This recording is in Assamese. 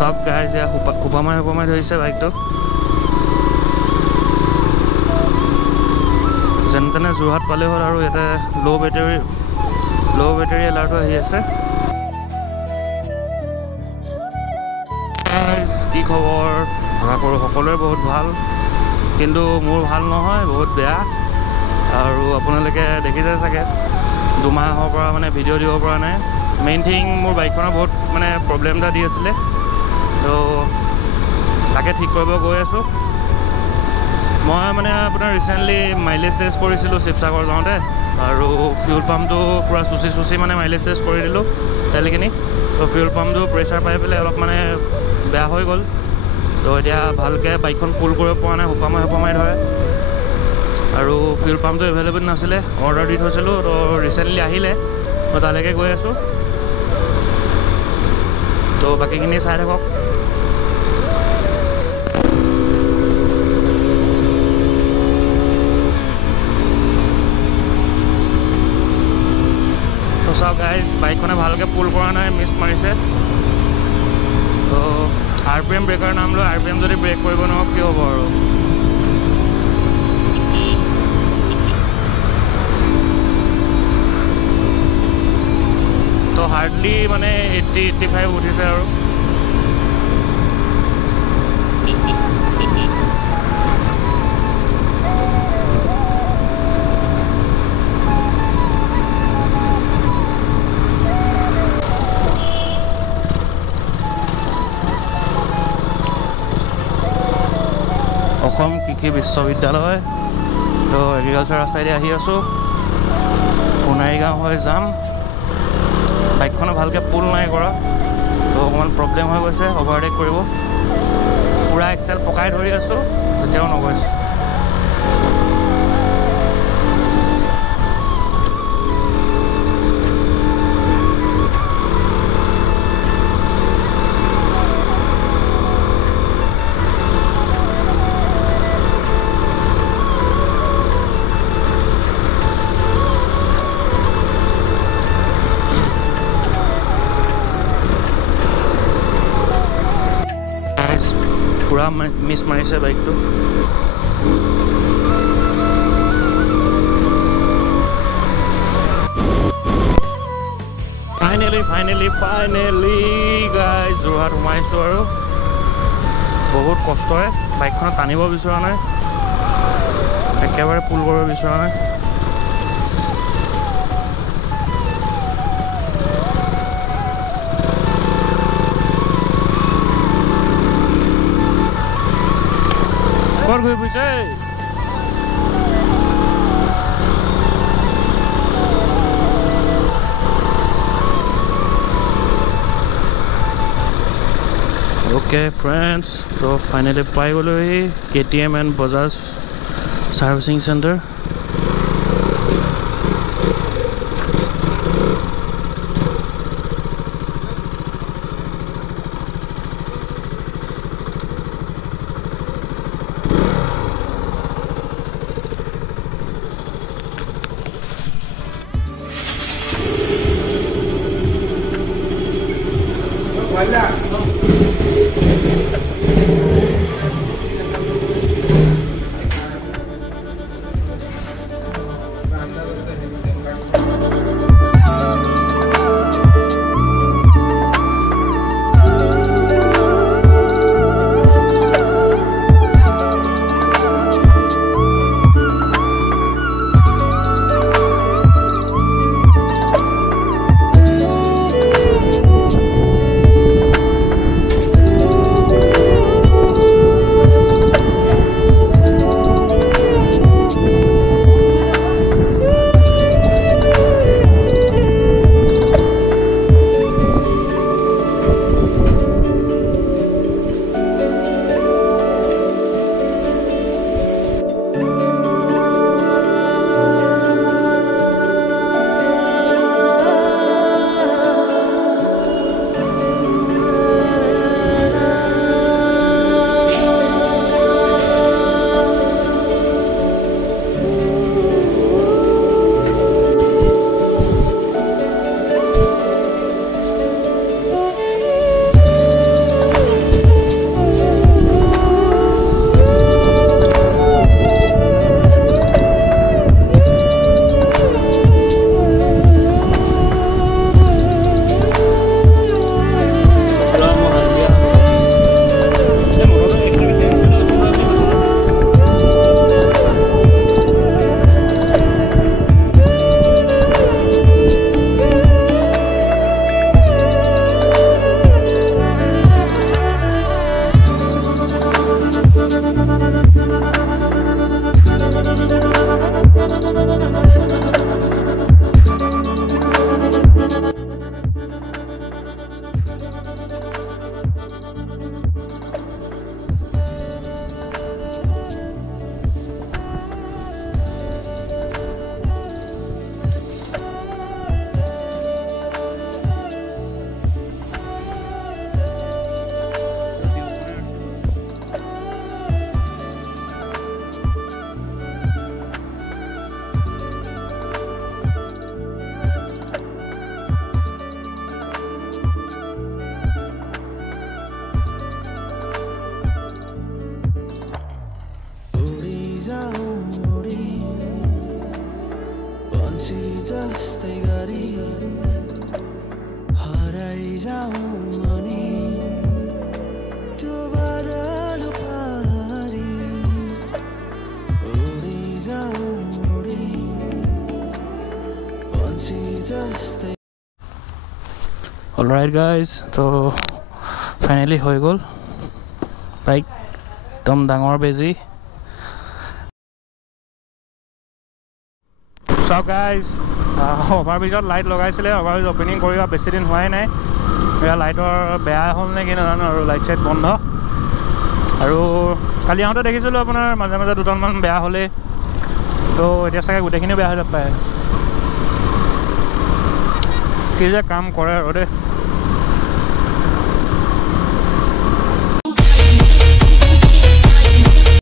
সব গাইজ ইয়া হুপামাই ধৰিছে বাইকটো যেন তেনে যোৰহাট পালে হ'ল আৰু ইয়াতে ল' বেটাৰী এলাৰ্টো আহি আছে কি খবৰ আশা কৰোঁ সকলোৰে বহুত ভাল কিন্তু মোৰ ভাল নহয় বহুত বেয়া আৰু আপোনালোকে দেখিছে চাগে দুমাহৰ পৰা মানে ভিডিঅ' দিব পৰা নাই মেইন থিং মোৰ বাইকখনৰ বহুত মানে প্ৰব্লেম এটা দি আছিলে তো তাকে ঠিক কৰিব গৈ আছোঁ মই মানে আপোনাৰ ৰিচেণ্টলি মাইলেজ টেষ্ট কৰিছিলোঁ শিৱসাগৰ যাওঁতে আৰু ফিউল পাম্পটো পূৰা চুচি মানে মাইলেজ টেষ্ট কৰি দিলোঁ তেলখিনি তো ফিউল পাম্পটো প্ৰেছাৰ পাই পেলাই অলপ মানে বেয়া হৈ গ'ল তো এতিয়া ভালকৈ বাইকখন ফুল কৰিব পৰা নাই হুপামাই ধৰে আৰু ফিউল পাম্পটো এভেইলেবল নাছিলে অৰ্ডাৰ দি থৈছিলোঁ তো ৰিচেণ্টলি আহিলে মই তালৈকে গৈ আছোঁ তো বাকীখিনি চাই থাকক তো চাওক গাইজ বাইকখনে ভালকৈ পুল কৰা নাই মিছ মাৰিছে তো RPM ব্ৰেকাৰ নাম লৈ RPM যদি ব্ৰেক কৰিব নোৱাৰক কি হ'ব আৰু তো হাৰ্ডলি মানে 80-85 উঠিছে আৰু অসম কৃষি বিশ্ববিদ্যালয় তো এগ্ৰিকালচাৰ ৰাস্তাইদি আহি আছোঁ সোণাৰী গাঁও হৈ যাম বাইকখনে ভালকৈ পুল নাই কৰা তো অকণমান প্ৰব্লেম হৈ গৈছে অভাৰটেক কৰিব পূৰা এক্সেল পকাই ধৰি আছোঁ তেতিয়াও নগৈছে পুৰা মিছ মাৰিছে বাইকটো ফাইনেলি গাইজ যোৰহাট সোমাইছোঁ আৰু বহুত কষ্টৰে বাইকখনত টানিব বিচৰা নাই একেবাৰে পুল কৰিব বিচৰা নাই ক'ত ঘূৰি ফুৰিছে ओके फ्रेंड्स तो फाइनली पाई गलो KTM and Bajaj servicing centre Alright guys, so finally হৈ গ'ল বাইক একদম ডাঙৰ বেজি So guys, overbridge light লগাইছিলে overbridge opening কৰিবা বেছি দিন হোৱাই নাই এয়া লাইটৰ বেয়া হ'ল নে কি নাজানো আৰু লাইট সেট বন্ধ আৰু কালি আহোঁতে দেখিছিলোঁ আপোনাৰ মাজে মাজে দুটামান বেয়া হ'লে তো এতিয়া চাগে গোটেইখিনি বেয়া হৈ যাব পাৰে কি যে কাম কৰে আৰু দেই